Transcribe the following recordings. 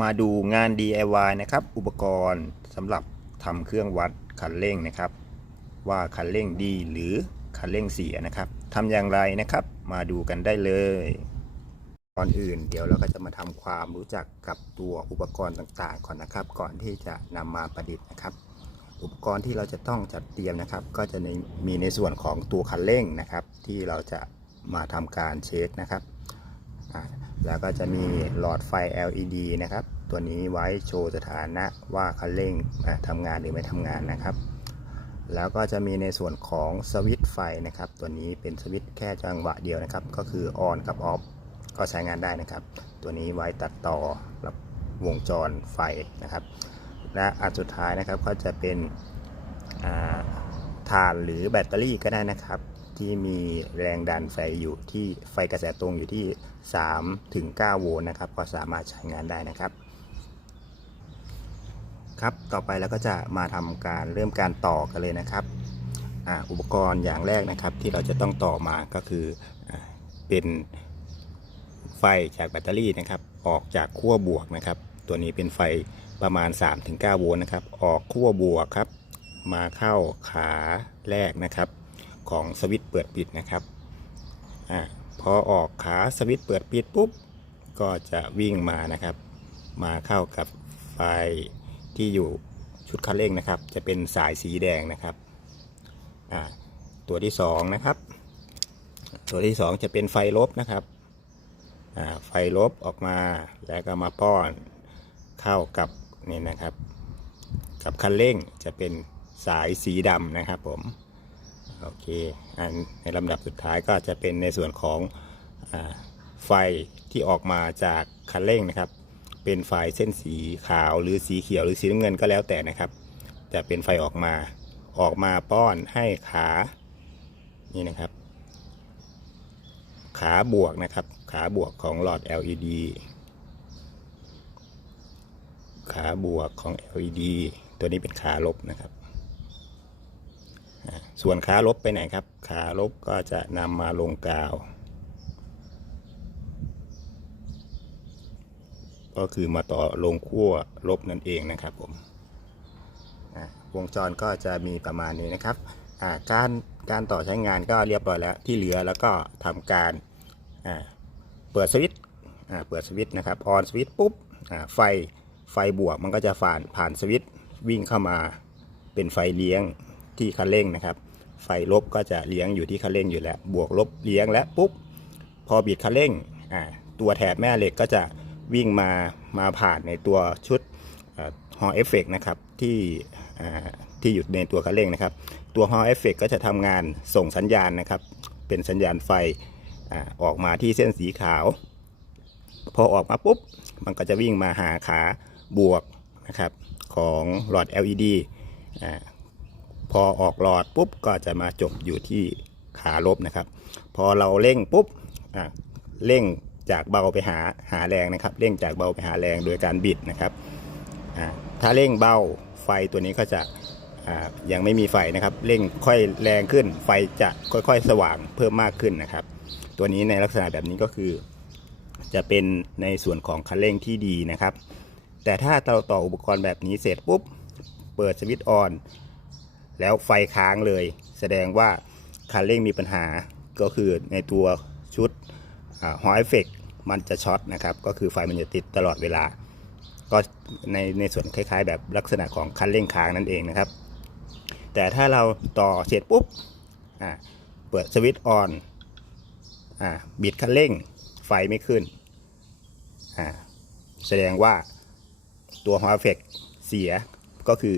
มาดูงาน DIY นะครับ อุปกรณ์สำหรับทำเครื่องวัดคันเร่งนะครับ ว่าคันเร่งดีหรือคันเร่งเสียนะครับทำอย่างไรนะครับ มาดูกันได้เลยก่อนอื่น เดี๋ยวเราก็จะมาทำความรู้จักกับตัวอุปกรณ์ต่างๆ ก่อนนะครับ ก่อนที่จะนำมาประดิษฐ์นะครับ อุปกรณ์ที่เราจะต้องจัดเตรียมนะครับ ก็จะมีในส่วนของตัวคันเร่งนะครับ ที่เราจะมาทำการเช็คนะครับ แล้วก็จะมีหลอดไฟ LED นะครับ ตัวนี้ไว้โชว์สถานะว่าคันเร่งทำงานหรือไม่ทำงานนะครับ แล้วก็จะมีในส่วนของสวิตช์ไฟนะครับ ตัวนี้เป็นสวิตช์แค่จังหวะเดียวนะครับ ก็คือออนกับออฟก็ใช้งานได้นะครับ ตัวนี้ไว้ตัดต่อรับวงจรไฟนะครับ และอันสุดท้ายนะครับก็จะเป็นอ่าถ่านหรือแบตเตอรี่ก็ได้นะครับ ที่มีแรงดันไฟอยู่ที่ไฟกระแสตรงอยู่ที่ 3 ถึง 9 โวลต์นะครับ ก็สามารถใช้งานได้นะครับ ครับ ต่อไปเราก็จะมาทำการเริ่มการต่อกันเลยนะครับออุปกรณ์อย่างแรกนะครับ ที่เราจะต้องต่อมาก็คืออเป็นไฟจากแบตเตอรี่นะครับ ออกจากขั้วบวกนะครับ ตัวนี้เป็นไฟประมาณ 3-9 โวลต์นะครับ ออกขั้วบวกครับ มาเข้าขาแรกนะครับ ของสวิตช์เปิดปิดนะครับอาพอออกขาสวิตช์เปิดปิดปุ๊บก็จะวิ่งมานะครับ มาเข้ากับไฟที่อยู่ชุดคันเร่งนะครับ จะเป็นสายสีแดงนะครับอ่าตัวที่สองนะครับ ตัวที่สองจะเป็นไฟลบนะครับอ่าไฟลบออกมาแล้วก็มาป้อนเข้ากับนี่นะครับ กับคันเร่งจะเป็นสายสีดำนะครับผม โอเคอันในลำดับสุดท้ายก็จะเป็นในส่วนของอไฟที่ออกมาจากคันเร่งนะครับ เป็นไฟเส้นสีขาวหรือสีเขียวหรือสีน้ำเงินก็แล้วแต่นะครับ จะเป็นไฟออกมาออกมาป้อนให้ขานี่นะครับ ขาบวกนะครับ ขาบวกของหลอด LED ขาบวกของ LED ตัวนี้เป็นขาลบนะครับ ส่วนขาลบไปไหนครับ ขาลบก็จะนำมาลงกาว ก็คือมาต่อลงขั้วลบนั่นเองนะครับผมวงจรก็จะมีประมาณนี้นะครับการการต่อใช้งานก็เรียบร้อยแล้วที่เหลือแล้วก็ทำการเปิดสวิตช์เปิดสวิตช์นะครับออนสวิตช์ปุ๊บไฟไฟบวกมันก็จะผ่านผ่านสวิตช์วิ่งเข้ามาเป็นไฟเลี้ยง ที่คันเร่งนะครับ ไฟลบก็จะเลี้ยงอยู่ที่คันเร่งอยู่แล้ว บวกลบเลี้ยงและปุ๊บ พอบิดคันเร่งอ่าตัวแถบแม่เหล็กก็จะวิ่งมามาผ่านในตัวชุดฮอเอฟเฟกนะครับที่ที่อยู่ในตัวคันเร่งนะครับ ตัวฮอเอฟเฟกก็จะทำงานส่งสัญญาณนะครับ เป็นสัญญาณไฟอออกมาที่เส้นสีขาว พอออกมาปุ๊บ มันก็จะวิ่งมาหาขาบวกนะครับของหลอด LED อ พอออกหลอดปุ๊บก็จะมาจบอยู่ที่ขาลบนะครับ พอเราเร่งปุ๊บอะเร่งจากเบาไปหาหาแรงนะครับ เร่งจากเบาไปหาแรงโดยการบิดนะครับอ่าถ้าเร่งเบาไฟตัวนี้ก็จะยังไม่มีไฟนะครับ เร่งค่อยแรงขึ้น ไฟจะค่อยๆ สว่างเพิ่มมากขึ้นนะครับ ตัวนี้ในลักษณะแบบนี้ก็คือ จะเป็นในส่วนของคันเร่งที่ดีนะครับ แต่ถ้าเราต่ออุปกรณ์แบบนี้เสร็จปุ๊บ เปิดสวิตช์ออน แล้วไฟค้างเลย แสดงว่าคันเร่งมีปัญหาก็คือในตัวชุดฮอเอฟเฟกมันจะช็อตนะครับ ก็คือไฟมันจะติดตลอดเวลา ก็ในในส่วนคล้าย ๆ แบบลักษณะของคันเร่งค้างนั่นเองนะครับ แต่ถ้าเราต่อเสร็จปุ๊บเปิดสวิตช์ออนบิดคันเร่งไฟไม่ขึ้น แสดงว่าตัวฮอเอฟเฟกเสียก็คือ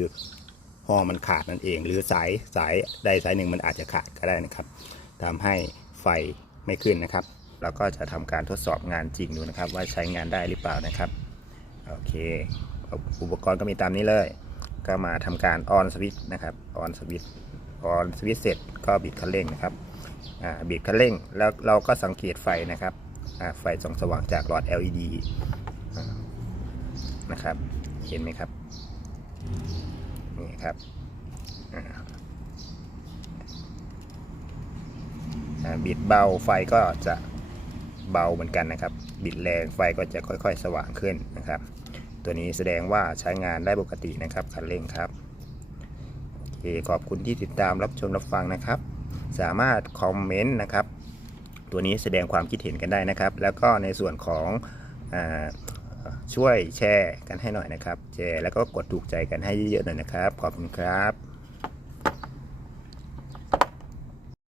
ฮอมันขาดนั่นเอง หรือสายสายใดสายหนึ่งมันอาจจะขาดก็ได้นะครับทำให้ไฟไม่ขึ้นนะครับ เราก็จะทำการทดสอบงานจริงดูนะครับ ว่าใช้งานได้หรือเปล่านะครับโอเค อุปกรณ์ก็มีตามนี้เลย ก็มาทำการออนสวิตช์นะครับออนสวิตช์ออนสวิตช์เสร็จก็บิดคันเร่งนะครับบิดคันเร่งแล้วเราก็สังเกตไฟนะครับไฟส่องสว่างจากหลอด LED นะครับ เห็นไหมครับ ครับบิดเบาไฟก็จะเบาเหมือนกันนะครับ บิดแรงไฟก็จะค่อยๆ สว่างขึ้นนะครับ ตัวนี้แสดงว่าใช้งานได้ปกตินะครับคันเร่งครับโอเคขอบคุณที่ติดตามรับชมรับฟังนะครับ สามารถคอมเมนต์นะครับ ตัวนี้แสดงความคิดเห็นกันได้นะครับ แล้วก็ในส่วนของอ ช่วยแชร์กันให้หน่อยนะครับ แชร์แล้วก็กดถูกใจกันให้เยอะๆหน่อยนะครับ ขอบคุณครับ